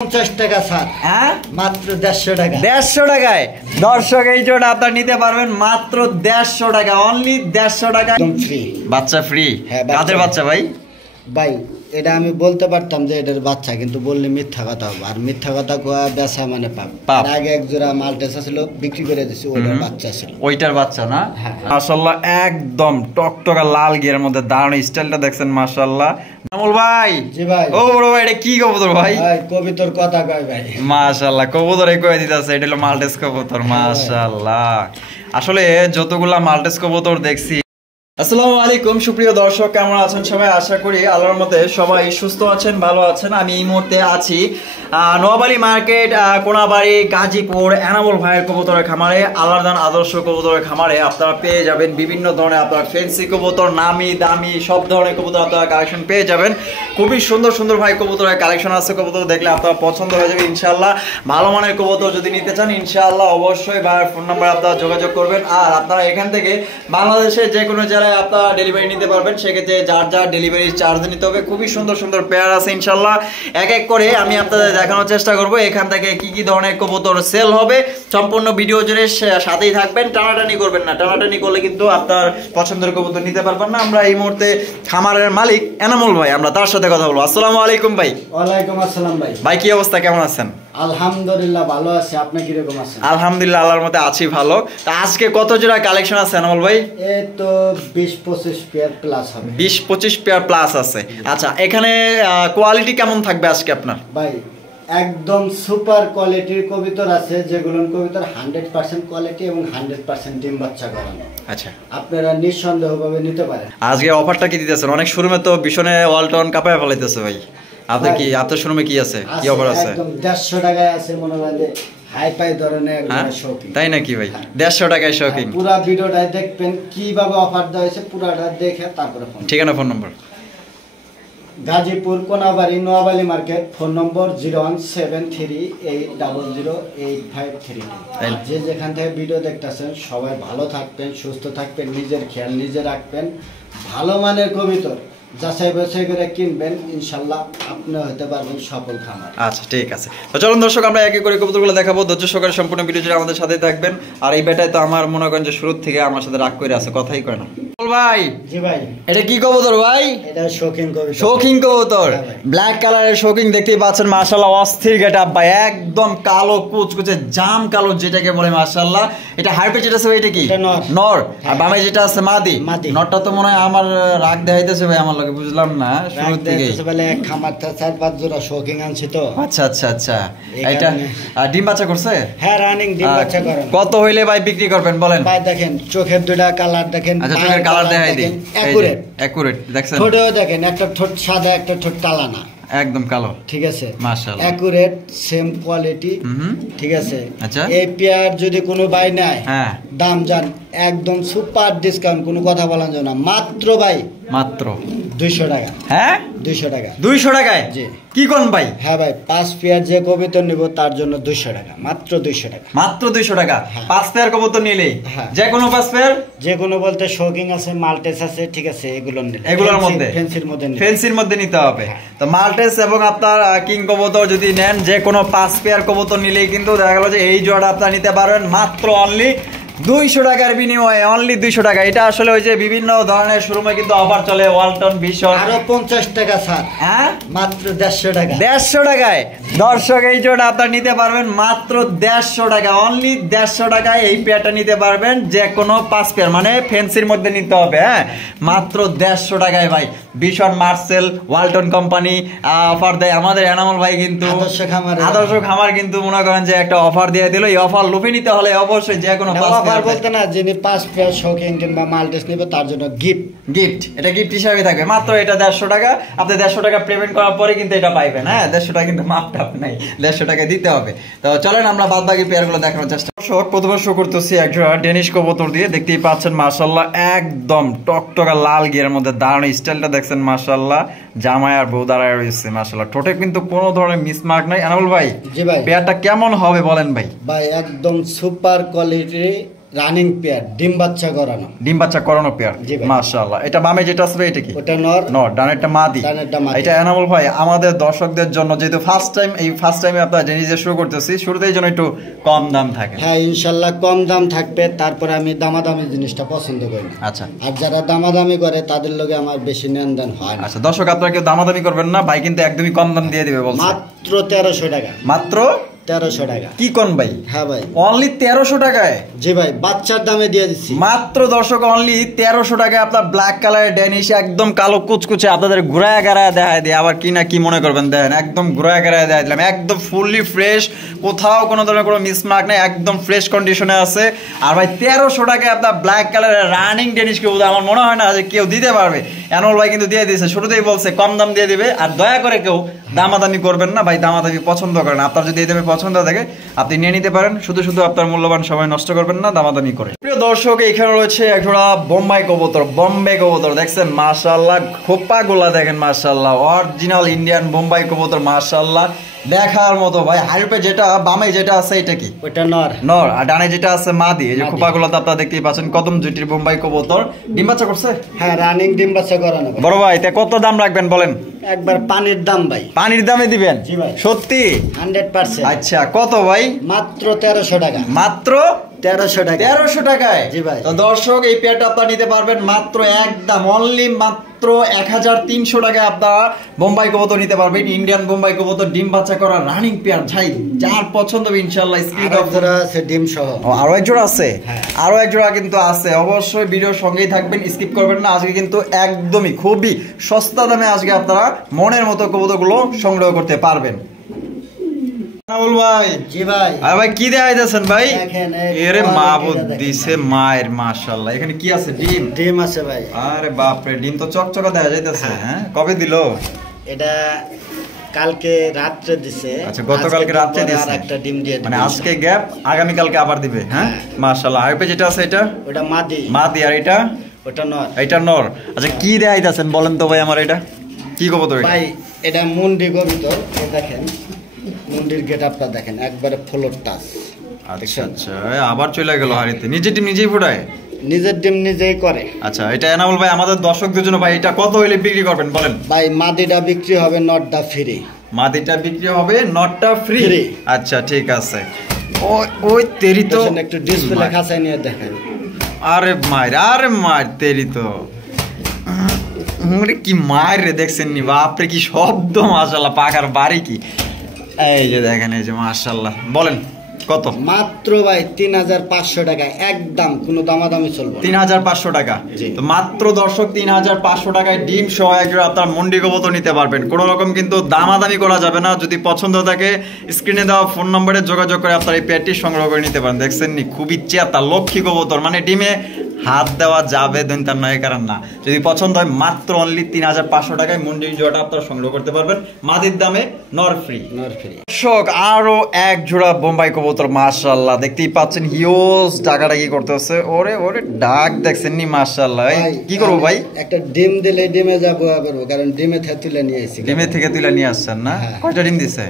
50 টাকা স্যার, হ্যাঁ মাত্র 150 টাকা। 150 টাকায় দর্শক এই জোড়া আপনারা নিতে পারবেন মাত্র 150 টাকা, অনলি 150 টাকা, একদম ফ্রি। বাচ্চা ফ্রি? হ্যাঁ, কাদের বাচ্চা ভাই? ভাই এটা আমি বলতে পারতাম যে এটার বাচ্চা, কিন্তু বললে মিথ্যা কথা হবে, আর মিথ্যা কথা কোয়া বেচা মানে পাপ। পাপ। আর আগে এক জোড়া মালটেসা ছিল, বিক্রি করে দিছি, ওইটার বাচ্চা ছিল। ওইটার বাচ্চা না? হ্যাঁ। মাশাআল্লাহ একদম টকটকা লাল গিয়ার মধ্যে দারুণ স্টাইলটা দেখছেন মাশাআল্লাহ। আমল ভাই। জি ভাই। ও বড় ভাই, এটা কি কবুতর ভাই? ভাই কবিতর কথা কয় ভাই। মাশাআল্লাহ কবুতর এই কয়ে দিতেছে, এটা হলো মাল্টেস কবুতর। মাশাআল্লাহ আসলে যতগুলা মাল্টেস কবুতর দেখছি। আসসালামু আলাইকুম সুপ্রিয় দর্শক, কেমন আছেন সবাই? আশা করি আল্লাহর মতে সবাই সুস্থ আছেন, ভালো আছেন। আমি এই মুহূর্তে আছি নোয়াবাড়ি মার্কেট, কোনাবাড়ি, গাজীপুর এনামুল ভাইয়ের কবুতরের খামারে, আল্লাহদান আদর্শ কবুতরের খামারে। আপনারা পেয়ে যাবেন বিভিন্ন ধরনের আপনার ফেন্সি কবুতর, নামি দামি সব ধরনের কবুতর আপনারা কালেকশন পেয়ে যাবেন। খুবই সুন্দর সুন্দর ভাই কবুতরের কালেকশন আছে, কবুতর দেখলে আপনারা পছন্দ হয়ে যাবে ইনশাআল্লাহ। ভালো মানের কবুতর যদি নিতে চান ইনশাআল্লাহ অবশ্যই ভাইয়ের ফোন নাম্বার আপনারা যোগাযোগ করবেন। আর আপনারা এখান থেকে বাংলাদেশের যে কোনো জেলায় আপনারা ডেলিভারি নিতে পারবেন, সেক্ষেত্রে যার যার ডেলিভারি চার্জ নিতে হবে। খুবই সুন্দর সুন্দর পেয়ার আছে ইনশাআল্লাহ। এক এক করে আমি আপনাদের দেখানোর চেষ্টা করব এখান থেকে কি কি ধরনের কবুতর সেল হবে। সম্পূর্ণ ভিডিও জুড়ে সাথেই থাকবেন, টানাটানি করবেন না, টানাটানি করলে কিন্তু আপনার পছন্দের কবুতর নিতে পারবেন না। আমরা এই মুহূর্তে খামারের মালিক এনামুল ভাই, আমরা তার সাথে কথা বলবো। আসসালামু আলাইকুম ভাই। ওয়ালাইকুম আসসালাম ভাই। ভাই কি অবস্থা, কেমন আছেন? আলহামদুলিল্লাহ ভালো আছি, আপনি কি রকম আছেন? আলহামদুলিল্লাহ আল্লাহর মতে আছি ভালো। তা আজকে কত জোড়া কালেকশন আছে এনামুল ভাই? এই তো 20-25 পেয়ার প্লাস হবে। 20-25 পেয়ার প্লাস আছে। আচ্ছা এখানে কোয়ালিটি কেমন থাকবে আজকে আপনার? ভাই একদম সুপার কোয়ালিটির কবিতর আছে, যেগুলো কবিতর 100% কোয়ালিটি এবং 100% ডিম বাচ্চা করানো। আচ্ছা আপনারা নিঃসন্দেহভাবে নিতে পারেন। আজকে অফারটা কি দিতেছেন? অনেক শোরুমে তো ভীষণে ওয়ালটন কাপায় ফেলাইতেছে ভাই, আপনার কি আপনার শোরুমে কি আছে, কি অফার আছে? একদম 150 টাকায় আছে, মনে হয় হাই ফাই ধরনের একদম শপিং। তাই নাকি ভাই? 150 টাকায় শপিং। পুরো ভিডিওটা দেখবেন কিভাবে অফার দেওয়া হয়েছে, পুরোটা দেখে তারপরে ফোন। ঠিকানা ফোন নম্বর? গাজীপুর কোনাবাড়ি নোয়াবাড়ি মার্কেট, ফোন নম্বর 01738000853। যে যেখান থেকে ভিডিও দেখতেছেন সবাই ভালো থাকবেন, সুস্থ থাকবেন, নিজের খেয়াল নিজে রাখবেন। ভালো মানের কবিতর যাচাই বাছাই করে কিনবেন, ইনশাল্লাহ আপনি হতে পারবেন সফল খামার। আচ্ছা ঠিক আছে, তো চলুন দর্শক আমরা একে করে কবুতরগুলো দেখাবো। ধৈর্য সহকারে সম্পূর্ণ ভিডিও জুড়ে আমাদের সাথে থাকবেন। আর এই বেটায় তো আমার মনে করেন যে শুরু থেকে আমার সাথে রাগ করে আছে, কথাই কয় না। ভাই জি ভাই, এটা কি কবুতর ভাই? এটা শৌখিন কবুতর। শৌখিন কবুতর, ব্ল্যাক কালারের শৌখিন, দেখতেই পাচ্ছেন মাশাআল্লাহ অস্থির গেটআপ ভাই, একদম কালো কুচকুচে জাম কালো যেটাকে বলে মাশাআল্লাহ। এটা হাইপে যেটা আছে এটা কি নর, আর বামে যেটা আছে মাদি। নরটা তো মনে হয় আমার রাগ দেখাইতেছে ভাই আমার লাগে, বুঝলাম না শুরু থেকেই। বলে খামার তা 4-5 জোড়া শৌখিন আনছি তো। আচ্ছা আচ্ছা আচ্ছা, এটা ডিম বাচ্চা করছে? হ্যাঁ রানিং ডিম বাচ্চা করে। কত হইলে ভাই বিক্রি করবেন বলেন? ভাই দেখেন চোখের দুইটা কালার দেখেন। আচ্ছা চোখের কালার দেখাই দিই, একুরেট একুরেট দেখছেন? ঠোঁটেও দেখেন, একটা ঠোঁট সাদা, একটা ঠোঁট কালা না, একদম কালো। ঠিক আছে মাশাআল্লাহ একুরেট সেম কোয়ালিটি, ঠিক আছে। আচ্ছা এই পেয়ার যদি কোনো ভাই নেয়, হ্যাঁ দাম জান একদম সুপার ডিসকাউন্ট, কোনো কথা বলা যাবে না, মাত্র ভাই মাত্র 200 টাকা। হ্যাঁ 200 টাকা। 200 টাকায়? জি। কি কোন ভাই? হ্যাঁ ভাই 5 পেয়ার যে কবিতর নিব তার জন্য 200 টাকা, মাত্র 200 টাকা। মাত্র 200 টাকা 5 পেয়ার কবুতর নিলেই? হ্যাঁ যে কোনো 5 পেয়ার? যে কোনো বলতে শৌকিং আছে, মাল্টেস আছে, ঠিক আছে, এগুলো নিলে এগুলোর মধ্যে ফেন্সির মধ্যে নিলে, ফেন্সির মধ্যে নিতে হবে। তো মাল্টেস এবং আপনার কিং কবুতর যদি নেন, যে কোনো 5 পেয়ার কবুতর নিলেই কিন্তু দেখা গেল যে এই জোড়া আপনারা নিতে পারবেন মাত্র অনলি 200 টাকার বিনিময়ে, অনলি 200 টাকা। এটা আসলে ওই যে বিভিন্ন ধরনের শোরুমে কিন্তু অফার চলে, ওয়ালটন, ভীষণ, আরো 50 টাকা স্যার, হ্যাঁ মাত্র 150 টাকা। 150 টাকায় দর্শক এই জোড়া আপনারা নিতে পারবেন মাত্র 150 টাকা, অনলি 150 টাকায় এই পেয়ারটা নিতে পারবেন। যে কোনো 5 পেয়ার মানে ফেন্সির মধ্যে নিতে হবে, হ্যাঁ মাত্র 150 টাকায় ভাই। ভীষণ, মার্সেল, ওয়ালটন কোম্পানি অফার দেয়। আমাদের এনামুল ভাই কিন্তু আদর্শ খামার কিন্তু মনে করেন যে একটা অফার দিয়ে দিল। এই অফার লুফে নিতে হলে অবশ্যই যে কোনো অফার বলতে না, যিনি 5 পেয়ার শৌখিন কিংবা মাল্টেস নেবে তার জন্য গিফট, এটা গিফট হিসাবে থাকবে মাত্র। এটা 150 টাকা, আপনি 150 টাকা পেমেন্ট করার পরে কিন্তু এটা পাইবেন। হ্যাঁ 150 টাকা কিন্তু মাপটাপ নাই, 150 টাকা দিতে হবে। তো চলেন আমরা বাদ বাকি পেয়ারগুলো দেখানোর চেষ্টা করব। প্রথমে শো করতেছি একজোড়া ডেনিশ কবুতর দিয়ে, দেখতেই পাচ্ছেন মাশাআল্লাহ একদম টকটকা লাল গিয়ার মধ্যে দারুণ স্টাইলটা দেখছেন মাশাআল্লাহ। জামাই আর বউ দাঁড়ায় রয়েছে মাশাআল্লাহ, ঠোঁটে কিন্তু কোনো ধরনের মিসমার্ক নাই। আনামুল ভাই জি ভাই, পেয়ারটা কেমন হবে বলেন ভাই? ভাই একদম সুপার কোয়ালিটি রানিং পেয়ার, ডিম বাচ্চা করানো। ডিম বাচ্চা করানো পেয়ার, জি ভাই। মাশাআল্লাহ। এটা বামে যেটা আছে এটা কি? ওটা নর, নর, ডানেরটা মাদি। ডানেরটা মাদি। এটা এনামুল ভাই আমাদের দর্শকদের জন্য যেহেতু ফার্স্ট টাইমে আপনারা জিনিস শুরু করতেছি, শুরুতেই যেন একটু কম দাম থাকে। হ্যাঁ ইনশাল্লাহ কম দাম থাকবে, তারপরে আমি দামাদামি জিনিসটা পছন্দ করি না। আচ্ছা আর যারা দামাদামি করে তাদের লগে আমার বেশি লেনদেন হয় না। আচ্ছা, দর্শক আপনারা কেউ দামাদামি করবেন না, ভাই কিন্তু একদমই কম দাম দিয়ে দিবে বলছে। মাত্র 1300 টাকা। মাত্র 1300 টাকা। কি কোন ভাই? হ্যাঁ ভাই, অনলি 1300 টাকায়? জি ভাই, বাচ্চার দামে দিয়ে দিচ্ছি। মাত্র দর্শক অনলি 1300 টাকায় আপনার ব্ল্যাক কালারের ড্যানিশ, একদম কালো কুচকুচে, আপনাদের ঘুরায় গাড়ায় দেখায় দিয়ে আবার কি না কি মনে করবেন, দেখেন একদম ঘুরায় গাড়ায় দেখায় দিলাম, একদম ফুললি ফ্রেশ, কোথাও কোনো ধরনের কোনো মিসমার্ক নেই, একদম ফ্রেশ কন্ডিশনে আছে। আর ভাই 1300 টাকায় আপনার ব্ল্যাক কালারের রানিং ড্যানিশ কেউ, আমার মনে হয় না যে কেউ দিতে পারবে। এনামুল ভাই কিন্তু দিয়ে দিয়েছে, শুরুতেই বলছে কম দাম দিয়ে দিবে। আর দয়া করে কেউ দামাদামি করবেন না ভাই, দামাদামি পছন্দ করেন। আপনার যদি এই দামে পছন্দ থাকে আপনি নিয়ে নিতে পারেন, শুধু শুধু আপনার মূল্যবান সময় নষ্ট করবেন না, দামাদামি করে। প্রিয় দর্শক, এখানে রয়েছে একজোড়া বোম্বাই কবুতর, বম্বে কবুতর, দেখছেন মাশাআল্লাহ, খোপাগুলা দেখেন মাশাআল্লাহ, অরিজিনাল ইন্ডিয়ান বোম্বাই কবুতর মাশাআল্লাহ, দেখার মতো ভাই। হাইপে যেটা বামে যেটা আছে এটা কি? ওটা নর। নর, আর ডানে যেটা আছে মাদি। এই যে খোপাগুলাতে আপনারা দেখতেই পাচ্ছেন কদম জুটির বোম্বাই কবুতর, ডিম বাচ্চা করছে? হ্যাঁ রানিং ডিম বাচ্চা করানো। বড় ভাই তা কত দাম রাখবেন বলেন? একবার পানির দাম ভাই। পানির দামে দিবেন? জি ভাই। সত্যি? 100%। আচ্ছা কত ভাই? মাত্র 1300 টাকা। মাত্র 1300 টাকা। 1300 টাকায়? জি ভাই। তো দর্শক এই পেয়ারটা আপনারা নিতে পারবেন মাত্র একদম অনলি মাত্র 1300 টাকায় আপনারা বোম্বাই কবুতর নিতে পারবেন। ইন্ডিয়ান বোম্বাই কবুতর, ডিম বাচ্চা করা রানিং পেয়ার, ভাই যার পছন্দ হবে ইনশাআল্লাহ স্ক্রিন আর জোড়া আছে ডিম সহ। আরো এক জোড়া আছে? হ্যাঁ। আরো এক জোড়া কিন্তু আছে, অবশ্যই ভিডিওর সঙ্গেই থাকবেন, স্কিপ করবেন না। আজকে কিন্তু একদমই খুবই সস্তা দামে আজকে আপনারা মনের মতো কবুতরগুলো সংগ্রহ করতে পারবেন। নাবুল ভাই, জি ভাই। আরে ভাই কি দেখাইতেছেন ভাই? দেখেন, এরে এই মাবুদ কোয়ালিটিটা দিছে মায়ের, মাশাআল্লাহ। এখানে কি আছে? ডিম? ডিম আছে ভাই। আরে বাপ রে, ডিম তো চকচকা দেখা যাইতেছে। হ্যাঁ, কবে দিলো? এটা কালকে রাত্রে দিছে। আচ্ছা, গতকালকে রাত্রে দিছে। আর একটা ডিম দিয়ে দিবে। মানে আজকে গ্যাপ, আগামী কালকে আবার দিবে। হ্যাঁ মাশাআল্লাহ। হাইপে যেটা আছে এটা? ওটা মাদি। মাদি। আর এটা? ওটা নর। এটা নর। আচ্ছা কি দেখাইতেছেন বলেন তো ভাই আমার? এটা কি কবুতর এটা? ভাই এটা মুন্ডি কবুতর, এই দেখেন মুন্ডির গেটআপটা দেখেন, একবারে ফ্লোর টাচ। আচ্ছা আচ্ছা, আবার চলে গেল হাড়িতে। নিজে ডিম নিজেই ফুটায়? নিজের ডিম নিজেই করে। আচ্ছা, এটা এনামুল ভাই আমাদের দর্শকদের জন্য ভাই এটা কত হইলে বিক্রি করবেন বলেন? ভাই মাদিটা বিক্রি হবে, নটটা ফ্রি। মাদিটা বিক্রি হবে, নটটা ফ্রি। Free। আচ্ছা ঠিক আছে। ওই ওই তেরি তো দেখেন, একটু ডিসপ্লে খাঁচায় নিয়ে দেখেন। আরে মায়ের তেরি তো ওরে কি মায়ের রে, দেখছেন নি বাপরে কি শব্দ, মাশাআল্লাহ, পাকার বাড়ি কি। এই যে দেখেন, এই যে মাশাআল্লাহ। বলেন কত? মাত্র ভাই 3500 টাকা একদম, কোনো দামাদামি চলবে না। 3500 টাকা। জি। তো মাত্র দর্শক 3500 টাকায় ডিম সহ একজোড়া আপনার মন্ডি কবুতর নিতে পারবেন। কোনো রকম কিন্তু দামাদামি করা যাবে না। যদি পছন্দ থাকে স্ক্রিনে দেওয়া ফোন নম্বরে যোগাযোগ করে আপনার এই পেয়ারটি সংগ্রহ করে নিতে পারেন। দেখছেন নি খুবই চেতা লক্ষ্মী কবুতর, মানে ডিমে হাত দেওয়া যাবে দেন তার নয় কারণ না। যদি পছন্দ হয় মাত্র অনলি 3500 টাকায় মন্ডির জোড়াটা আপনারা সংগ্রহ করতে পারবেন, মাদির দামে, নর ফ্রি। নর ফ্রি। দর্শক আরো এক জোড়া বোম্বাই কবুতর মাশাআল্লাহ, দেখতেই পাচ্ছেন হিউজ ডাকাডাকি করতেছে। ওরে ওরে ডাক দেখছেন নি মাশাআল্লাহ। কি করবো ভাই? একটা ডিম দিলে ডিমে যাবো পারবো, কারণ ডিমে থেকে তুলে নিয়ে আসছি। ডিমে থেকে তুলে নিয়ে আসছেন না? হ্যাঁ। কয়টা ডিম দিছে?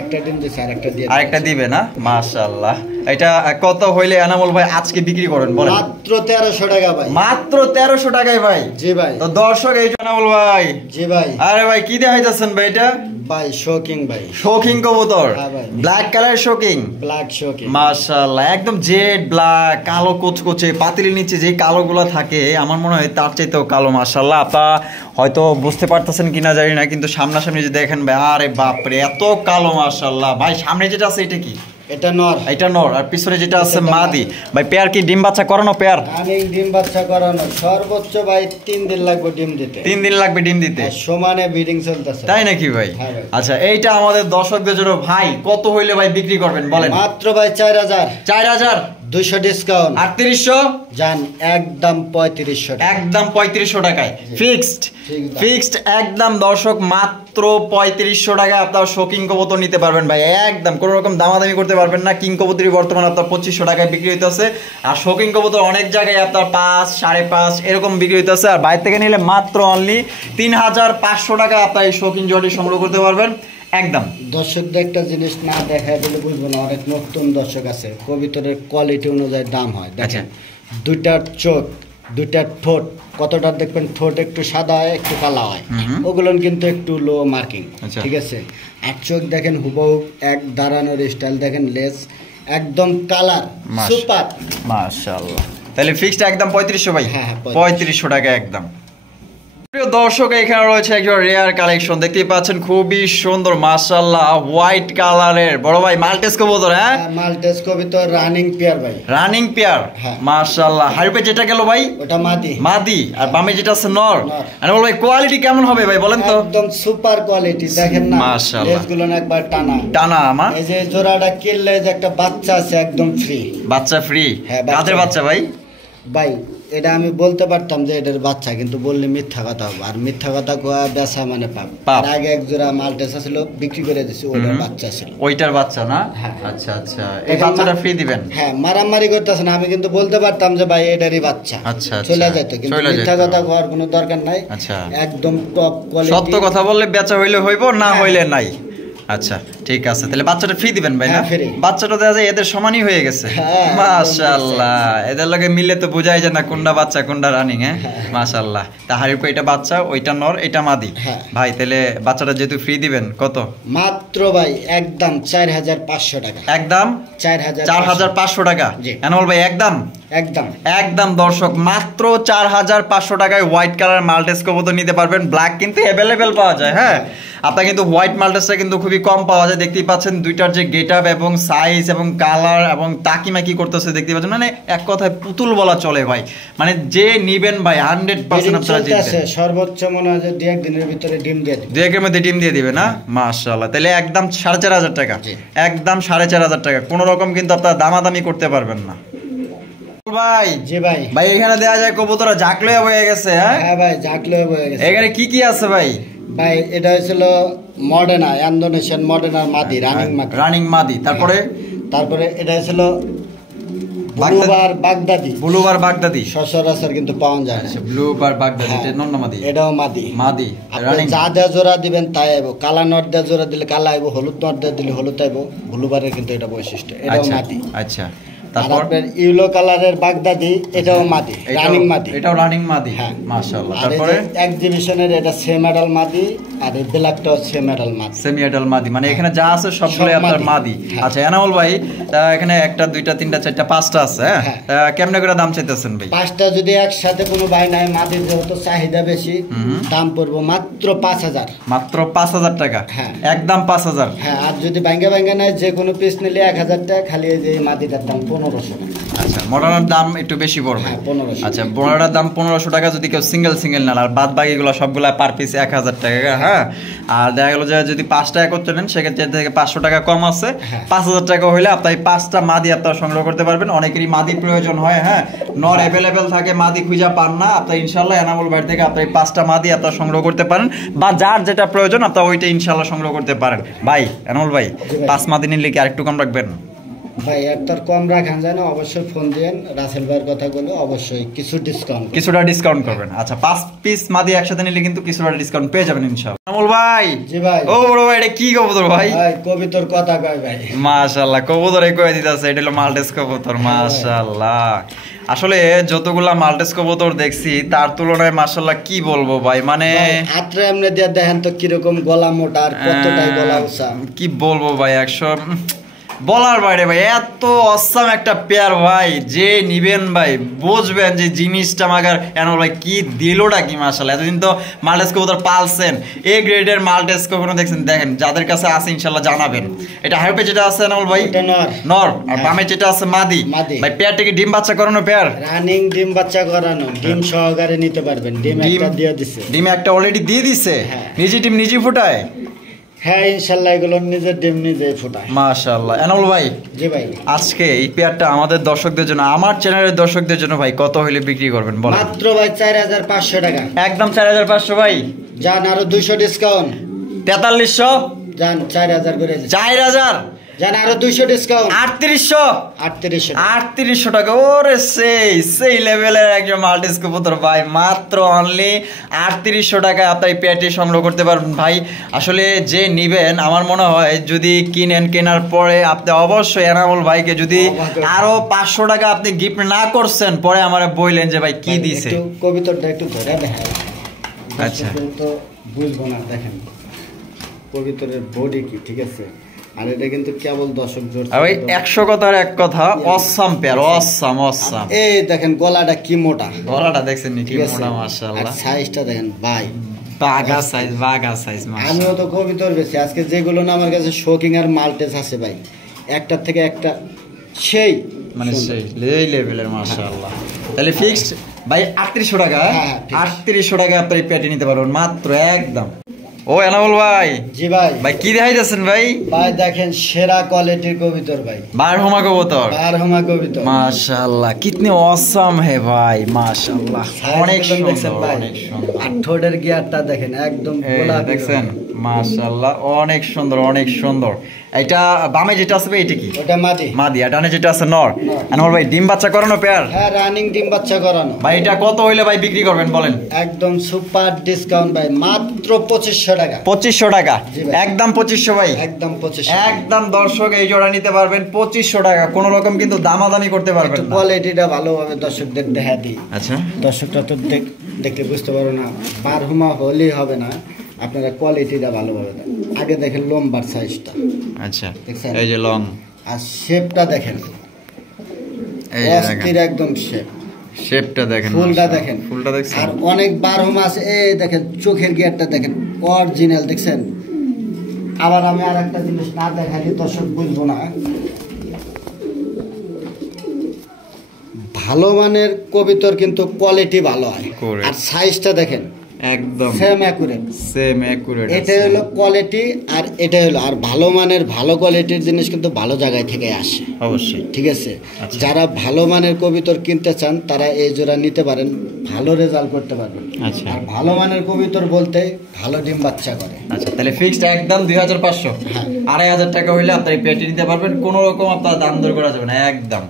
একটা ডিম দিছে, আরেকটা দিয়ে আরেকটা দিবে না? মাশাআল্লাহ। এটা কত হইলে এনামুল ভাই আজকে বিক্রি করেন বলেন? মাত্র 1300 টাকা ভাই। মাত্র 1300 টাকায় ভাই? জি ভাই। তো দর্শক এই যে এনামুল ভাই, জি ভাই। আরে ভাই কি দেখাইতেছেন ভাই? এটা ভাই শোকিং ভাই। শৌকিং কবুতর, হ্যাঁ ভাই। Black colour shocking, black shocking. মাশাআল্লাহ, একদম জেড ব্ল্যাক, কালো কোচকোচে, পাতিলের নিচে যে কালোগুলো থাকে আমার মনে হয় তার চাইতেও কালো মাশাআল্লাহ। আপনারা হয়তো বুঝতে পারতেছেন কিনা জানি না, কিন্তু সামনাসামনি যে দেখেন ভাই, আরে বাপরে এত কালো মাশাআল্লাহ। ভাই সামনে যেটা আছে এটা কি? এটা নর। এটা নর, আর পিছনে যেটা আছে মাদি। ভাই পেয়ার কি ডিম বাচ্চা করানো পেয়ার? আমি ডিম বাচ্চা করানো, সর্বোচ্চ ভাই 3 দিন লাগবে ডিম দিতে। 3 দিন লাগবে ডিম দিতে? আর সমানে ব্রিডিং চলতেছে। তাই নাকি ভাই? হ্যাঁ ভাই। আচ্ছা এইটা আমাদের দর্শকদের জন্য ভাই কত হইলে ভাই বিক্রি করবেন বলেন? মাত্র ভাই 4000। 4000? 200 ডিসকাউন্ট। 3800? জান একদম 3500 টাকা। একদম 3500 টাকায় ফিক্সড। ফিক্সড একদম দর্শক, মাত্র 3500 টাকায় আপনার শৌকিং কবুতর নিতে পারবেন ভাই। একদম কোনো রকম দামাদামি করতে পারবেন না। কিং কবুতরই বর্তমানে আপনার 2500 টাকায় বিক্রি হইতেছে, আর শৌকিং কবুতর অনেক জায়গায় আপনার 5, 5.5 এরকম বিক্রি হইতেছে। আর বাইরে থেকে নিলে মাত্র অনলি 3500 টাকা আপনার এই শৌকিং জোড়াটি সংগ্রহ করতে পারবেন। একদম। দর্শকদের একটা জিনিস না দেখায় বলে বুঝবো না, অনেক নতুন দর্শক আছে, কবিতরের কোয়ালিটি অনুযায়ী দাম হয়। দেখেন দুইটার চোখ, দুইটার ঠোঁট, কতটা দেখবেন ঠোঁট একটু সাদা হয় একটু কালা হয়, ওগুলো কিন্তু একটু লো মার্কিং, ঠিক আছে। আর চোখ দেখেন হুবহু এক, দাঁড়ানোর স্টাইল দেখেন, লেস একদম কালার সুপার, মাশাআল্লাহ। তাহলে ফিক্সড একদম 3500 ভাই। হ্যাঁ 3500 টাকা একদম। প্রিয় দর্শক, এখানে রয়েছে একজন রেয়ার কালেকশন, দেখতেই পাচ্ছেন খুবই সুন্দর মাশাআল্লাহ, হোয়াইট কালারের বড় ভাই মাল্টেস কবুতর। হ্যাঁ মাল্টেস কবুতর রানিং পেয়ার ভাই, রানিং পেয়ার মাশাআল্লাহ। হারিপে যেটা গেল ভাই ওটা মাদি, মাদি, আর বামে যেটা আছে নর। আর বল ভাই কোয়ালিটি কেমন হবে ভাই বলেন তো? একদম সুপার কোয়ালিটি, দেখেন না মাশাআল্লাহ, লেজগুলো একবার টানা টানা। আমার এই যে জোড়াটা কিনলে যে একটা বাচ্চা আছে একদম ফ্রি, বাচ্চা ফ্রি। কাদের বাচ্চা ভাই? ভাই এটা আমি বলতে পারতাম যে এটার বাচ্চা, কিন্তু বললে মিথ্যা কথা হবে, আর মিথ্যা কথা কোয়া বেচা মানে পাপ। আর আগে এক জোড়া মাল্টেস ছিল বিক্রি করে দিছি, ওইটার বাচ্চা ছিল, ওইটার বাচ্চা না? আচ্ছা আচ্ছা, এই বাচ্চাটা ফ্রি দিবেন? হ্যাঁ, মারামারি করতেছে না, আমি কিন্তু বলতে পারতাম যে ভাই এটারই বাচ্চা, আচ্ছা চলে যেত, কিন্তু মিথ্যা কথা কোয়ার কোনো দরকার নাই। আচ্ছা, একদম টপ কোয়ালিটি, সত্য কথা বললে বেচা হইলে হইব, না হইলে নাই। আচ্ছা ঠিক আছে, তাহলে বাচ্চাটা ফ্রি দিবেন ভাই? না, বাচ্চাটা দেখা যায় এদের সমানই হয়ে গেছে। মাশাআল্লাহ, এদের লগে মিললে তো বোঝাই যায় না কোনটা বাচ্চা কোনটা রানিং। হ্যাঁ মাশাআল্লাহ। তাহারির পর এটা বাচ্চা, ওইটা নর, এটা মাদি। ভাই তাহলে বাচ্চাটা যেহেতু ফ্রি দিবেন, কত? মাত্র ভাই একদম 4500 টাকা। একদম 4500 টাকা। এনামল ভাই একদম একদম একদম দর্শক, মাত্র 4500 টাকায় হোয়াইট কালার মাল্টেস কবুতর নিতে পারবেন। ব্ল্যাক কিন্তু অ্যাভেলেবেল পাওয়া যায়। হ্যাঁ, আপনার কিন্তু হোয়াইট মাল্টেসটা কিন্তু খুবই কম পাওয়া যায়। দেখতেই পাচ্ছেন দুইটার যে গেট আপ এবং সাইজ এবং কালার এবং টাকিমাকি করতেছে, দেখতে পাচ্ছেন, মানে এক কথায় পুতুল বলা চলে ভাই। মানে যে নিবেন ভাই 100% আপনারা জিতবেন। সর্বোচ্চ মনে হয় যে 2-1 দিনের ভিতরে ডিম দিয়ে দিবে, 2-1 মধ্যে ডিম দিয়ে দিবে না? মাশাআল্লাহ। তাহলে একদম 4500 টাকা, একদম 4500 টাকা। কোনো রকম কিন্তু আপনারা দামাদামি করতে পারবেন না ভাই। জি ভাই, ভাই এখানে দেয়া যায় কবুতরা ঝাকলে হয়ে গেছে। হ্যাঁ ভাই ঝাকলে হয়ে গেছে। এখানে কি কি আছে ভাই? ভাই এটা হইছিল মডার্না, ইন্দোনেশিয়ান মডার্নার মাদি, রানিং মাদি। তারপরে এটা হইছিল ব্লুবার বাগদাদি, সচরাচর কিন্তু পাওয়া যায় না। ব্লুবার বাগদাদি, এটা নর না মাদি? এটাও মাদি। রানিং। যা দেয়া জোড়া দিবেন তাই আইবো, কালা নট দেয়া জোড়া দিলে কালা আইবো, হলুদ নট দেয়া দিলে হলুদ আইবো। ব্লুবারের কিন্তু এটা বৈশিষ্ট্য, এটাও মাদি। আচ্ছা, তারপর ইয়েলো কালারের বাগদাদি, এটাও মাদি, রানিং মাদি। এটাও রানিং মাদি। হ্যাঁ মাশাআল্লাহ। তারপরে এক্সিবিশনের এটা সেমি অ্যাডাল মাদি, আর এই ব্ল্যাকটাও সেমি অ্যাডাল মাদি। সেমি অ্যাডাল মাদি, মানে এখানে যা আছে সবগুলাই আপনার মাদি। আচ্ছা এনামুল ভাই, এখানে 1টা 2টা 3টা 4টা 5টা আছে। হ্যাঁ, কেমনে করে দাম চাইতেছেন ভাই? 5টা যদি একসাথে কোনো ভাই নাই, মাদির যেহেতু চাহিদা বেশি, দাম পড়বো মাত্র 5000। মাত্র 5000 টাকা? হ্যাঁ একদম 5000। হ্যাঁ, আর যদি ভাঙ্গা নাই যে কোনো পিস নিলে 1000 টাকা, খালি এই যে মাদিটার দাম 1500 টাকা। আচ্ছা, মডার্নার দাম একটু বেশি পড়বে। 1500। আচ্ছা, মডার্নার দাম 1500 টাকা যদি কেউ সিঙ্গেল না, আর বাদ বাকিগুলো সবগুলা পার পিস 1000 টাকা। হ্যাঁ, আর দেখা গেল যে যদি 5টা একত্রে নেন সেক্ষেত্রে থেকে 500 টাকা কম আছে। 5000 টাকা হইলে আপনি 5টা মাদি আপনারা সংগ্রহ করতে পারবেন। অনেকেরই মাদি প্রয়োজন হয়, হ্যাঁ, নর অ্যাভেলেবেল থাকে, মাদি খুঁজে পান না, আপনি ইনশাল্লাহ এনামুল বাড়ি থেকে আপনি 5টা মাদি আপনারা সংগ্রহ করতে পারেন, বা যার যেটা প্রয়োজন আপনারা ওইটা ইনশাল্লাহ সংগ্রহ করতে পারেন। ভাই এনামুল ভাই, 5 মাদি নিলে কি আরেকটু কম রাখবেন? ভাই এর তোর কম রাখান যায় না, অবশ্যই ফোন দিয়েন, রাসেল ভাইয়ের কথাগুলো অবশ্যই কিছুটা ডিসকাউন্ট করবেন। আচ্ছা, 5 পিস মাদি একসাথে নিলে কিন্তু কিছুটা ডিসকাউন্ট পেয়ে যাবেন ইনশাআল্লাহ। আমল ভাই। জি ভাই। ও বড় ভাই, এটা কি কবুতর ভাই? ভাই কবুতর কথা কয় ভাই। মাশাআল্লাহ, কবুতর এই কয় দিতেছে, এটা হলো মাল্টেস কবুতর। মাশাআল্লাহ, আসলে যতগুলা মাল্টেস কবুতর দেখছি তার তুলনায় মাশাআল্লাহ কি বলবো ভাই, মানে হাতরে এমনি দিয়ে দেখেন তো কিরকম গলা মোটা আর কতটাই গলা উঁচা, কি বলবো ভাই, 100 বলার বাইরে ভাই। এত অসাম একটা পেয়ার ভাই, যে নিবেন ভাই বুঝবেন যে জিনিসটা মাগার এনামুল ভাই কি দিলোটা কি মাশাআল্লাহ। এতদিন তো মাল্টেস কবুতর পালছেন, এ গ্রেডের মাল্টেস কখনো দেখছেন? দেখেন, যাদের কাছে আছে ইনশাআল্লাহ জানাবেন। এটা হাইপে যেটা আছে এনামুল ভাই, এটা নর, আর বামে যেটা আছে মাদি। ভাই পেয়ারটা কি ডিম বাচ্চা করানো পেয়ার? রানিং ডিম বাচ্চা করানো, ডিম সহকারে নিতে পারবেন। ডিম একটা দিয়ে দিছে, ডিম একটা অলরেডি দিয়ে দিছে। নিজে ডিম নিজে ফুটায়? হ্যাঁ ইনশাআল্লাহ, এগুলো নিজের ডিম নিজেই ফুটায়। মাশাআল্লাহ। এনামুল ভাই। জি ভাই, আজকে এই পেয়ারটা আমাদের দর্শকদের জন্য, আমার চ্যানেলের দর্শকদের জন্য ভাই কত হইলে বিক্রি করবেন বলেন? মাত্র ভাই 4500 টাকা। একদম 4500 ভাই। জান আরো 200 ডিসকাউন্ট। 4300 জান 4000 করে। 4000 জান আরো 200 ডিসকাউন্ট 3800 টাকা। ওরে সেই লেভেলের একজন মাল্টিস কবুতর ভাই, মাত্র অনলি 3800 টাকায় আপনি পেটি সংগ্রহ করতে পারবেন ভাই। আসলে যে নিবেন আমার মনে হয় যদি কেনার পরে আপনি অবশ্যই এনামুল ভাইকে যদি আরো 500 টাকা আপনি গিফট না করছেন পরে আমারে বললেন যে ভাই কি দিছে। একটু কবিতরটা একটু ধরে দেখাই। আচ্ছা তো বুঝবো না, দেখেন কবিতরের বডি কি, ঠিক আছে। আর এটা কিন্তু কেবল দর্শক জোর ভাই 100 কথার এক কথা, অসাম পেয়ার, অসাম। এই দেখেন গলাটা কি মোটা, গলাটা দেখছেন কি মোটা মাশাআল্লাহ। আর সাইজটা দেখেন ভাই, বাগা সাইজ মাশাআল্লাহ। আমিও তো কবিতর বেশি আজকে যেগুলো না আমার কাছে শোকিং আর মাল্টেস আছে ভাই, একটার থেকে একটা সেই মানে সেই লেভেলের মাশাআল্লাহ। তাহলে ফিক্সড ভাই 3800 টাকা, 3800 টাকা আপনি পেটি নিতে পারবেন মাত্র একদম। ও এনামুল ভাই। জি ভাই। ভাই কি দেখাইতেছেন ভাই? ভাই দেখেন সেরা কোয়ালিটির কবিতর ভাই, বারহমা কবুতর, বারহমা কবিতর মাশাআল্লাহ। কিতনে অসাম হে ভাই মাশাআল্লাহ, অনেক সুন্দর ভাই। অনেক সুন্দর। আর ঠোঁটের গিয়ারটা দেখেন একদম গোলাপি দেখছেন মাশাআল্লাহ, অনেক সুন্দর অনেক সুন্দর। এটা বামে যেটা আছে ভাই এটা কি? ওটা মাদি। আর ডানে যেটা আছে নর। এনামুল ভাই ডিম বাচ্চা করানো পেয়ার? হ্যাঁ রানিং ডিম বাচ্চা করানো ভাই। এটা কত হইলে ভাই বিক্রি করবেন বলেন? একদম সুপার ডিসকাউন্ট ভাই, মাত্র 2500 টাকা। 2500 টাকা একদম 2500 ভাই, একদম 2500 একদম। দর্শক এই জোড়া নিতে পারবেন 2500 টাকা, কোনো রকম কিন্তু দামাদামি করতে পারবেন না। কোয়ালিটিটা ভালোভাবে দর্শকদের দেখা দিই। আচ্ছা দর্শকরা তো দেখে বুঝতে পারো না, বারহুমা হলেই হবে না, আপনারা কোয়ালিটিটা ভালোভাবে দেন। আগে দেখেন লম্বার সাইজটা, আচ্ছা দেখছেন? এই যে লং, আর শেপটা দেখেন, এই যে অস্থির একদম শেপ। শেপটা দেখেন, ফুলটা দেখেন, ফুলটা দেখছেন? আর অনেক বারহুমা আছে, এই দেখেন চোখের গিয়ারটা দেখেন অরিজিনাল, দেখছেন? আবার আমি আর একটা জিনিস না দেখালি দর্শক বুঝবো না, ভালো মানের কবিতর কিন্তু কোয়ালিটি ভালো হয়। আর সাইজটা দেখেন একদম সেম অ্যাকুরেট। এটা হলো কোয়ালিটি আর এটা হলো, আর ভালো মানের ভালো কোয়ালিটির জিনিস কিন্তু ভালো জায়গায় থেকে আসে অবশ্যই, ঠিক আছে। যারা ভালো মানের কবিতর কিনতে চান তারা এই জোড়া নিতে পারেন, ভালো রেজাল্ট করতে পারবেন। আচ্ছা, আর ভালো মানের কবিতর বলতে ভালো ডিম বাচ্চা করে। আচ্ছা তাহলে ফিক্সড একদম 2500, 2500 টাকা হইলে আপনি পেটি নিতে পারবেন, কোনো রকম আপনার দাম দর করা যাবে না একদম।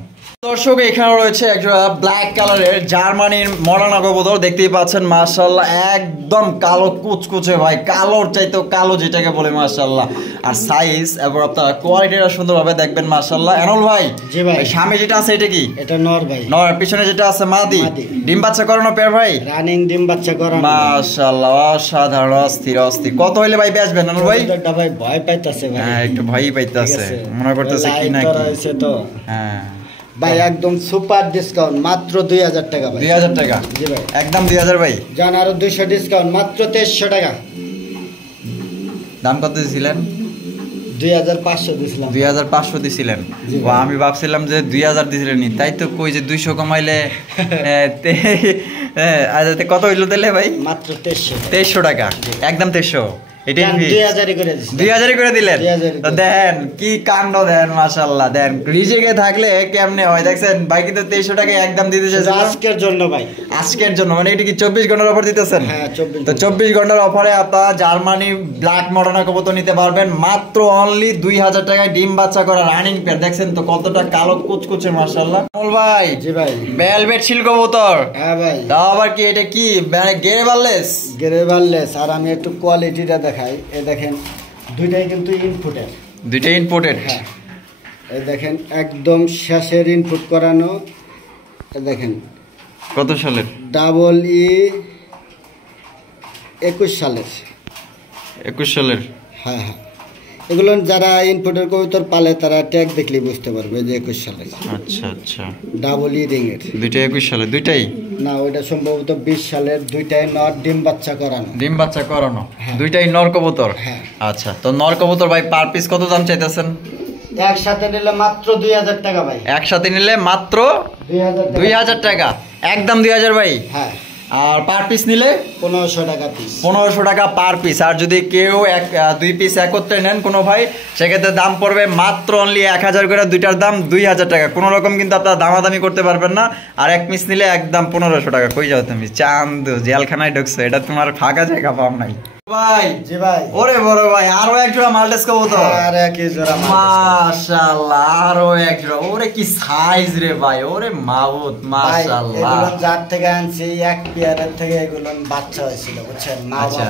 দর্শক এখানে রয়েছে একটা ব্ল্যাক কালারের জার্মানির মডার্ন কবুতর, দেখতেই পাচ্ছেন মাশাআল্লাহ, একদম কালো কুচকুচে ভাই, কালোর চাইতেও কালো যেটাকে বলে মাশাআল্লাহ। আর সাইজ এবং আপনার কোয়ালিটিটা সুন্দরভাবে দেখবেন মাশাআল্লাহ। এনামুল ভাই, জি ভাই, সামনে যেটা আছে এটা কি? এটা নর ভাই। নর, পিছনে যেটা আছে মাদি। ডিম বাচ্চা করানো পেয়ার ভাই, রানিং ডিম বাচ্চা করানো মাশাআল্লাহ, অসাধারণ, অস্থির। কত হইলে ভাই বেচবেন এনামুল ভাই? এটা ভাই ভয় পাইতাছে ভাই, হ্যাঁ একটু ভয়ই পাইতাছে, মনে করতেছে কি না কি। তো হ্যাঁ ভাই একদম সুপার ডিসকাউন্ট, মাত্র 2000 টাকা ভাই। 2000 টাকা? জি ভাই একদম 2000 ভাই। জান আরো 200 ডিসকাউন্ট, মাত্র 2300 টাকা। দাম কত দিছিলেন? 2500 দিছিলাম। 2500 দিছিলেন? আমি ভাবছিলাম যে 2000 দিছিলেন, তাই তো কই যে 200 কমাইলে কত হইলো তাহলে ভাই? মাত্র 2300 টাকা, একদম 2300। এটাই 2000 করে দিলেন। দেন কি কাণ্ড, দেন মাশাআল্লাহ, দেন রিজেকে থাকলে কেমনে হয় দেখছেন ভাই। কিন্তু 2300 টাকা একদম দিতে চাইছেন আজকের জন্য ভাই, আজকের জন্য। মানে এটা কি 24 ঘন্টার অফার দিতেছেন? হ্যাঁ 24। তো 24 ঘন্টার অফারে আপনারা জার্মানি ব্ল্যাক মডার্ন কবুতর নিতে পারবেন মাত্র অনলি 2000 টাকায়, ডিম বাচ্চা করা রানিং পেয়ার। দেখছেন তো কতটা কালো কুচকুচে মাশাআল্লাহ। আমল ভাই, জি ভাই, ভেলভেট সিল কবুতর। হ্যাঁ ভাই। তাও আবার কি এটা কি মানে গেরেবারলেস? আর আমি একটু কোয়ালিটিটা দেখাই, এই দেখেন দুইটাই কিন্তু ইনপুটের, দুইটাই ইম্পোর্টেড। হ্যাঁ এই দেখেন একদম শেষের ইনপুট করানো, এই দেখেন কত সালের? ডাবল ই 21 সালের। 21 সালের? হ্যাঁ হ্যাঁ, এগুলো যারা ইনপুটের কবুতর পালে তারা ট্যাগ দেখলে বুঝতে পারবে যে 21 সালের। আচ্ছা আচ্ছা, ডাবল ই রিং এর। দুইটাই 21 সালের? দুইটাই না, ওইটা সম্ভবত 20 সালের। দুইটাই নর, ডিম বাচ্চা করানো। ডিম বাচ্চা করানো, দুইটাই নর কবুতর। হ্যাঁ। আচ্ছা, তো নর কবুতর ভাই পার পিস কত দাম চাইতেছেন? একসাথে নিলে মাত্র 2000 টাকা ভাই। একসাথে নিলে মাত্র 2000 টাকা, একদম 2000 ভাই। হ্যাঁ। আর পার পিস নিলে 1500 টাকা পিস। 1500 টাকা পার পিস। আর যদি কেউ দুই পিস একত্রে নেন কোনো ভাই, সেক্ষেত্রে দাম পড়বে মাত্র অনলি 1000 করে, দুইটার দাম 2000 টাকা। কোনো রকম কিন্তু আপনারা দামাদামি করতে পারবেন না। আর এক পিস নিলে একদম 1500 টাকা। কই যাও তুমি? চাঁদ জেলখানায় ঢুকছো, এটা তোমার ফাঁকা জায়গা পাও নাই। ভাই জি ভাই ওরে বড় ভাই আরো এক জোড়া মাল্টেস কবুতর আর এক জোড়া মাশাআল্লাহ আরো এক জোড়া ওরে কি সাইজ রে ভাই ওরে মাবুদ মাশাআল্লাহ এগুলো যার থেকে আনছি এক পেয়ারের থেকে এগুলো বাচ্চা হয়েছিল বুঝছেন মা আচ্ছা।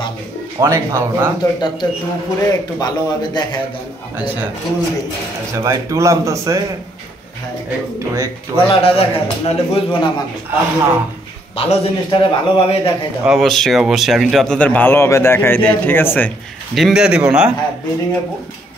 বাপ অনেক ভালো না কবুতরটা তো একটু উপরে একটু ভালোভাবে দেখায় দেন আচ্ছা। ফুল দিই আচ্ছা ভাই টুল আনতেছে হ্যাঁ একটু গলাটা দেখা দেন নাহলে বুঝবো না মানুষ ভালো জিনিসটারে ভালোভাবে দেখাই দাও অবশ্যই আমি তো আপনাদের ভালোভাবে দেখাই দিই ঠিক আছে ডিম দিয়ে দিব না হ্যাঁ বিল্ডিং এ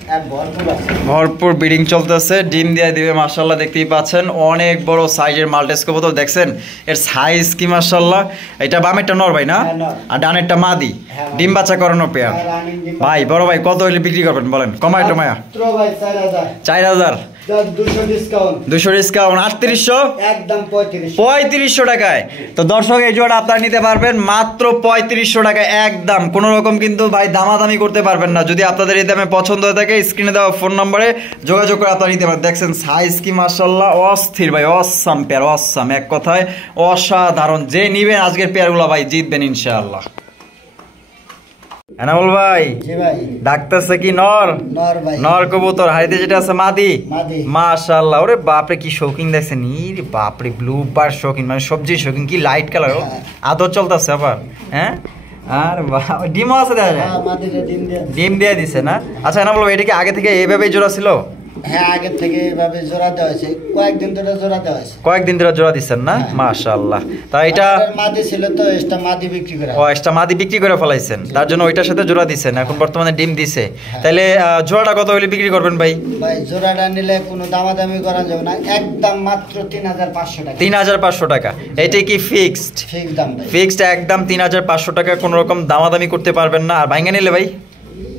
এক ভরপুর আছে ভরপুর ব্রিডিং চলতেছে ডিম দিয়ে দিবে মাশাআল্লাহ দেখতেই পাচ্ছেন অনেক বড় সাইজের মাল্টেস কবুতর দেখছেন এর সাইজ কি মাশাআল্লাহ এটা বামেরটা নর ভাই না হ্যাঁ, নর। আর ডানেরটা মাদি হ্যাঁ, ডিম বাচ্চা করানো পেয়ার হ্যাঁ, রানিং ডিম ভাই বড় ভাই কত হইলে বিক্রি করবেন বলেন কমায় টমায়া মাত্র ভাই 4000 4000 200 ডিসকাউন্ট 200 ডিসকাউন্ট 3800 একদম 3500 3500 টাকায় তো দর্শক এই জোড়া আপনারা নিতে পারবেন মাত্র 3500 টাকায় একদম কোনো রকম কিন্তু ভাই দামাদামি করতে পারবেন না যদি আপনাদের এই দামে পছন্দ হয়ে থাকে স্ক্রিনে দেওয়া ফোন নম্বরে যোগাযোগ করে আপনারা নিতে পারেন দেখছেন সাইজ কি মাশাআল্লাহ অস্থির ভাই অসাম পেয়ার অসাম এক কথায় অসাধারণ যে নিবেন আজকের পেয়ারগুলো ভাই জিতবেন ইনশাআল্লাহ এনামুল ভাই জি ভাই ডাকতেছে কি নর নর ভাই নর কবুতর হাইতে যেটা আছে মাদি মাদি মাশাআল্লাহ ওরে বাপরে কি শৌখিন দেখছেন ইরে বাপরে ব্লু বার শৌখিন মানে সবজি শৌখিন কি লাইট কালার আদর চলতেছে আবার হ্যাঁ আর ডিমও আছে দেখা যায় হ্যাঁ মাদিরে ডিম দিয়ে ডিম দিয়ে দিছে না আচ্ছা না বলবো এটা কি আগে থেকে এইভাবেই জোড়া ছিল হ্যাঁ আগে থেকে এভাবে জোড়া দেওয়া হয়েছে কয়েকদিন ধরে জোড়া দেওয়া হয়েছে কয়েকদিন ধরে জোড়া দিচ্ছেন না মাশাআল্লাহ তা এটা আমাদের মাদি ছিল তো এটা মাদি বিক্রি করে ও একটা মাদি বিক্রি করে ফেলাইছেন তার জন্য ওইটার সাথে জোড়া দিচ্ছেন এখন বর্তমানে ডিম দিছে তাহলে জোড়াটা কত হলে বিক্রি করবেন ভাই ভাই জোড়াটা নিলে কোনো দামাদামি করা যাবে না একদম মাত্র 3500 টাকা 3500 টাকা এটাই কি ফিক্সড ঠিক দাম ভাই ফিক্সড একদম 3500 টাকা কোনো রকম দামাদামি করতে পারবেন না আর ভাঙ্গা নিলে ভাই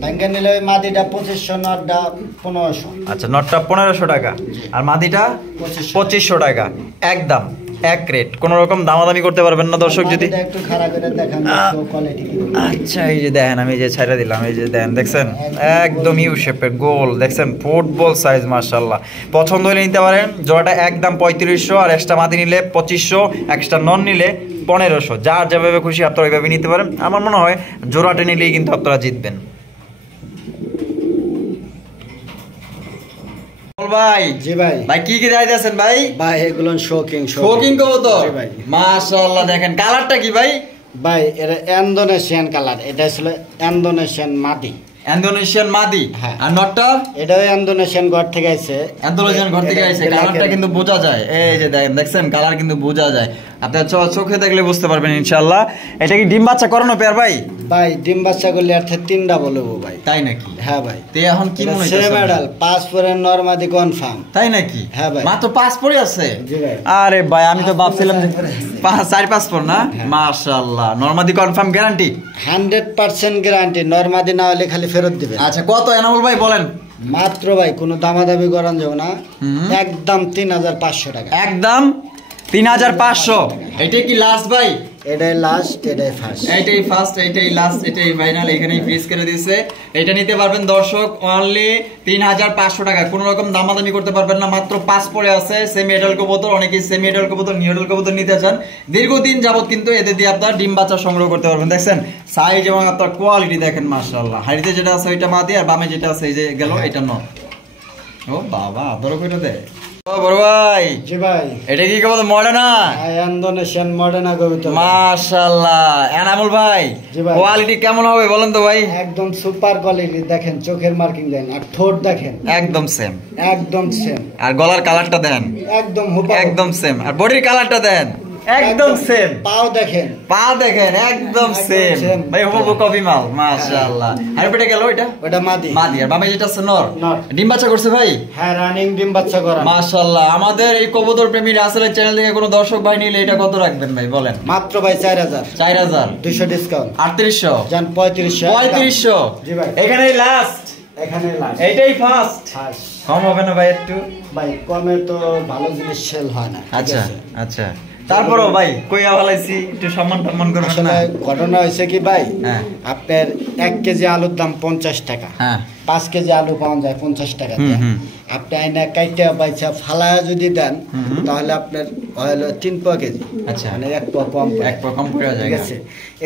ব্যাংকে নিলে ওই মাদিটা 2500 নটটা 1500 আচ্ছা নটটা 1500 টাকা আর মাদিটা 2500 টাকা একদম এক রেট কোনো রকম দামাদামি করতে পারবেন না দর্শক যদি মাদিটা একটু খারাপ করে দেখান কোয়ালিটি কি আচ্ছা এই যে দেখেন আমি যে ছাইরা দিলাম এই যে দেখেন দেখছেন একদম ইউ শেপের গোল দেখছেন ফুটবল সাইজ মাশাআল্লাহ পছন্দ হলে নিতে পারেন জোড়াটা একদম 3500 আর এক্সট্রা মাদি নিলে 2500 এক্সট্রা নন নিলে 1500 যার যেভাবে খুশি আপনারা ওইভাবে নিতে পারেন আমার মনে হয় জোড়াটা নিলেই কিন্তু আপনারা জিতবেন ভাই জি ভাই ভাই কি কি যাইতেছেন ভাই ভাই এগুলো শৌকিং কবুতর জি ভাই মাশাআল্লাহ দেখেন কালারটা কি ভাই ভাই এটা ইন্দোনেশিয়ান কালার এটা ছিল ইন্দোনেশিয়ান মাদি ইন্দোনেশিয়ান মাদি হ্যাঁ। আর নটটা এটাও ইন্দোনেশিয়ান ঘর থেকে আইছে ইন্দোনেশিয়ান ঘর থেকে আইছে কালারটা কিন্তু বোঝা যায় এই যে দেখেন দেখছেন কালার কিন্তু বোঝা যায় আপনার চোখে দেখলে বুঝতে পারবেন ইনশাআল্লাহ এটা কি ডিম বাচ্চা করানো পেয়ার ভাই ভাই ডিম বাচ্চা করলে আর তিনটা বলবো ভাই তাই নাকি হ্যাঁ ভাই তে এখন কি মনে সে হইছে মেডাল পাস পরে নরমাদি কনফার্ম তাই নাকি হ্যাঁ ভাই। মাত্র 5 পরে আছে জি ভাই। আরে ভাই আমি তো ভাবছিলাম যে পাঁচ 4-5 পর না মাশাআল্লাহ নরমাদি কনফার্ম গ্যারান্টি 100% গ্যারান্টি নরমাদি না হলে খালি ফেরত দিবে আচ্ছা কত এনামুল ভাই বলেন মাত্র ভাই কোনো দামাদামি করান যাবে না একদম 3500 টাকা একদম 3500 এটাই কি লাস্ট ভাই এটাই লাস্ট এটাই ফার্স্ট এইটাই ফার্স্ট এইটাই লাস্ট এটাই ফাইনাল এখানেই ফিক্স করে দিয়েছে এটা নিতে পারবেন দর্শক অনলি 3500 টাকা কোনো রকম দামাদামি করতে পারবেন না মাত্র 5 পরে আছে সেমি এডাল কবুতর অনেকেই সেমি এডাল কবুতর নিউ এডাল কবুতর নিতে চান দীর্ঘদিন যাবত কিন্তু এদের দিয়ে আপনারা ডিম বাচ্চা সংগ্রহ করতে পারবেন দেখছেন সাইজ এবং আপনার কোয়ালিটি দেখেন মাশাআল্লাহ হাড়িতে যেটা আছে ওইটা মাদি আর বামে যেটা আছে এই যে গেল এটা নট ও বাবা আদর কইটা দে ও বড় ভাই জি ভাই এটা কি কবুতর মডার্না ইন্দোনেশিয়ান মডার্না কবুতর মাশাআল্লাহ এনামুল ভাই জি ভাই। কোয়ালিটি কেমন হবে বলেন তো ভাই একদম সুপার কোয়ালিটি দেখেন চোখের মার্কিং দেন আর ঠোঁট দেখেন একদম সেম একদম সেম আর গলার কালারটা দেন একদম হুবহু একদম সেম আর বডির কালারটা দেন একদম সেম পাও দেখেন পা দেখেন একদম সেম same। ভাই হবু কপি মাল মাশাআল্লাহ আর পেটে গেল এটা ওটা মাদি মাদি আর বামে যেটা আছে নর নর। ডিম বাচ্চা করছে ভাই হ্যাঁ রানিং ডিম বাচ্চা করা মাশাআল্লাহ আমাদের এই কবুতর প্রেমী রাসেলের চ্যানেল থেকে কোনো দর্শক ভাই নিলে এটা কত রাখবেন ভাই বলেন মাত্র ভাই 4000 4000 200 ডিসকাউন্ট 3800 জান 3500 3500 জি ভাই এখানেই লাস্ট এখানে লাস্ট এইটাই ফার্স্ট ফার্স্ট কম হবে না ভাই একটু ভাই কমে তো ভালো জিনিস সেল হয় না ঠিক আচ্ছা আছে? আচ্ছা তারপরও ভাই কইয়া ভালাইছি একটু সম্মান টম্মান করবেন আসলে না ঘটনা হয়েছে কি ভাই হ্যাঁ। আপনার 1 কেজি আলুর দাম 50 টাকা হ্যাঁ 5 কেজি আলু পাওয়া যায় 50 টাকা দিয়ে। আপনি আইনা কাইটা পাইছা ফালায়া যদি দেন তাহলে আপনার হলো 3 পোয়া কেজি। আচ্ছা, মানে 1 পোয়া কম, 1 পোয়া কম পড়ে যায়। ঠিক আছে,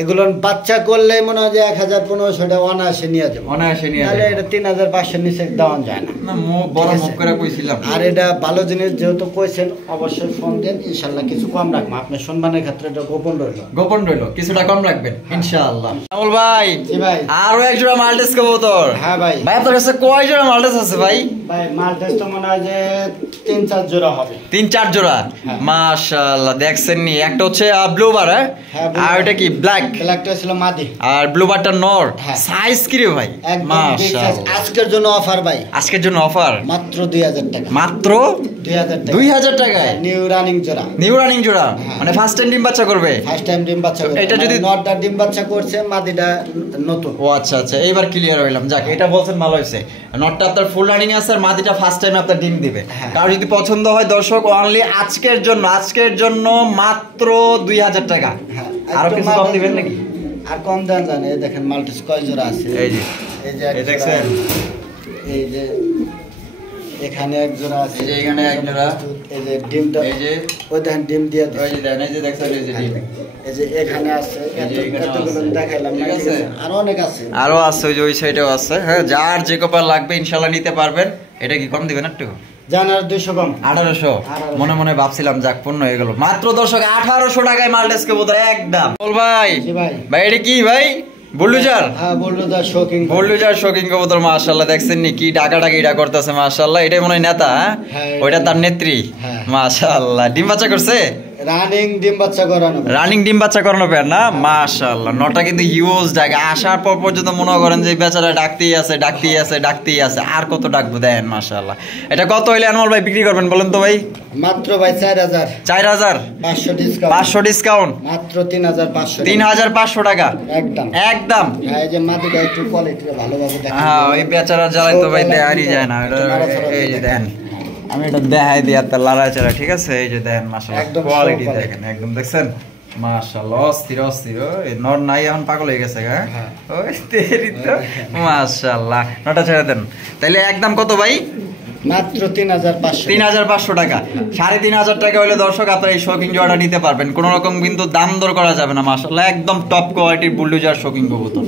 এগুলো বাচ্চা করলে মনে হয় যে 1500 টাকা অনায়াসে নিয়ে যাবে, অনায়াসে নিয়ে তাহলে এটা 3500 নিচে দেওয়া যায় না। না বড় মুখ করে কইছিলাম। আর এটা ভালো জিনিস যেহেতু কইছেন, অবশ্যই ফোন দেন, ইনশাআল্লাহ কিছু কম রাখবো। আপনার সম্মানের ক্ষেত্রে এটা গোপন রইল, গোপন রইল, কিছুটা কম রাখবেন ইনশাআল্লাহ। আমল ভাই, জি ভাই, আরো এক জোড়া মাল্টেস কবুতর। হ্যাঁ ভাই। ভাই আপনার কাছে কয় জোড়া মাল্টেস আছে ভাই? ভাই মাল্টেস তো মনে হয় যে 3-4 জোড়া হবে। 3-4 জোড়া, মাশাআল্লাহ। দেখছেন নি, একটা হচ্ছে ব্লু বার, আর এটা কি ব্ল্যাক? ব্ল্যাকটা ছিল মাদি, আর ব্লু বারটা নর। সাইজ কি রে ভাই? মাশাআল্লাহ। আজকের জন্য অফার ভাই, আজকের জন্য অফার মাত্র 2000 টাকা। মাত্র 2000 টাকা। 2000 টাকায় নিউ রানিং জোড়া। নিউ রানিং জোড়া, মানে ফার্স্ট টাইম ডিম বাচ্চা করবে। ফার্স্ট টাইম ডিম বাচ্চা করবে। এটা যদি নটটা ডিম বাচ্চা করছে, মাদিটা নতুন। ও আচ্ছা আচ্ছা, এইবার ক্লিয়ার হইলাম। যাক, এটা বলছেন ভালো হয়েছে। নটটা আপনার ফুল রানিং আছে, আর মাদিটা ফার্স্ট টাইম আপনার ডিম দিবে। কারণ যদি পছন্দ হয় দর্শক, অনলি আজকের জন্য মাত্র 2000 টাকা। আরো কিছু কম দিবেন নাকি? আর কম দেন জানে। এই দেখেন মাল্টিস কয় জোড়া আছে। এই যে, এই দেখছেন, এই যে এখানে এক জোড়া আছে, এই যে এখানে এক জোড়া। এই যে ডিমটা, এই যে ওই দেখেন ডিম দিয়ে দিছে। ওই যে দেন, এই যে দেখছেন, এই যে ডিম। এই যে এখানে আছে, এতগুলো দেখাইলাম না, ঠিক আছে? আরো অনেক আছে, আরো আছে, ওই যে ওই সাইডেও আছে। হ্যাঁ, যার যে কপাল লাগবে ইনশাআল্লাহ নিতে পারবেন। এটা কি কম দিবেন একটু? জানার 200 কম, 1800। মনে মনে ভাবছিলাম যাক পূর্ণ হয়ে গেল। মাত্র দর্শক 1800 টাকায় মাল্টেস কবুতর একদম। বল ভাই, ভাই এটা কি ভাই? বুলডোজার? হ্যাঁ বুলডোজার শোকিং, বুলডোজার শোকিং কবুতর। মাশাআল্লাহ, দেখছেন নি কি ডাকাডাকিটা করতেছে। মাশাআল্লাহ, এটাই মনে হয় নেতা। হ্যাঁ, ওইটা তার নেত্রী। মাশাআল্লাহ, ডিম বাচ্চা করছে? রানিং ডিম বাচ্চা করানো, রানিং ডিম বাচ্চা করানো পেয়ার না? মাশাআল্লাহ, নটা কিন্তু হিউজ ডাকে। আসার পর পর্যন্ত মনে করেন যে বেচারা ডাকতেই আছে। আর কত ডাকবো দেখেন। মাশাআল্লাহ, এটা কত হইলে আনোয়ার ভাই বিক্রি করবেন বলেন তো ভাই? মাত্র ভাই 4000। 500 ডিসকাউন্ট, 500 ডিসকাউন্ট, মাত্র 3500। 3500 টাকা একদম একদম। হ্যাঁ, এই যে মাটিটা একটু কোয়ালিটি ভালোভাবে দেখেন। হ্যাঁ, ওই বেচারা জ্বালাই তো ভাই দেয়ারই যায় না। এই যে দেন, আমি এটা দেখাই দিই আপনার লাড়াচাড়া, ঠিক আছে? এই যে দেখেন, মাশাআল্লাহ কোয়ালিটি দেখেন, একদম দেখছেন। মাশাআল্লাহ, অস্থির অস্থির। এই নর নাই এখন পাগল হয়ে গেছে। হ্যাঁ, ওই তেরি তো। মাশাআল্লাহ, নটা ছেড়ে দেন তাইলে। একদম কত ভাই? মাত্র 3500। 3500 টাকা। 3500 টাকা হলে দর্শক আপনারা এই শোকিং জোড়াটা নিতে পারবেন। কোনো রকম কিন্তু দাম দর করা যাবে না। মাশাআল্লাহ, একদম টপ কোয়ালিটির বুলডোজার শোকিং কবুতর।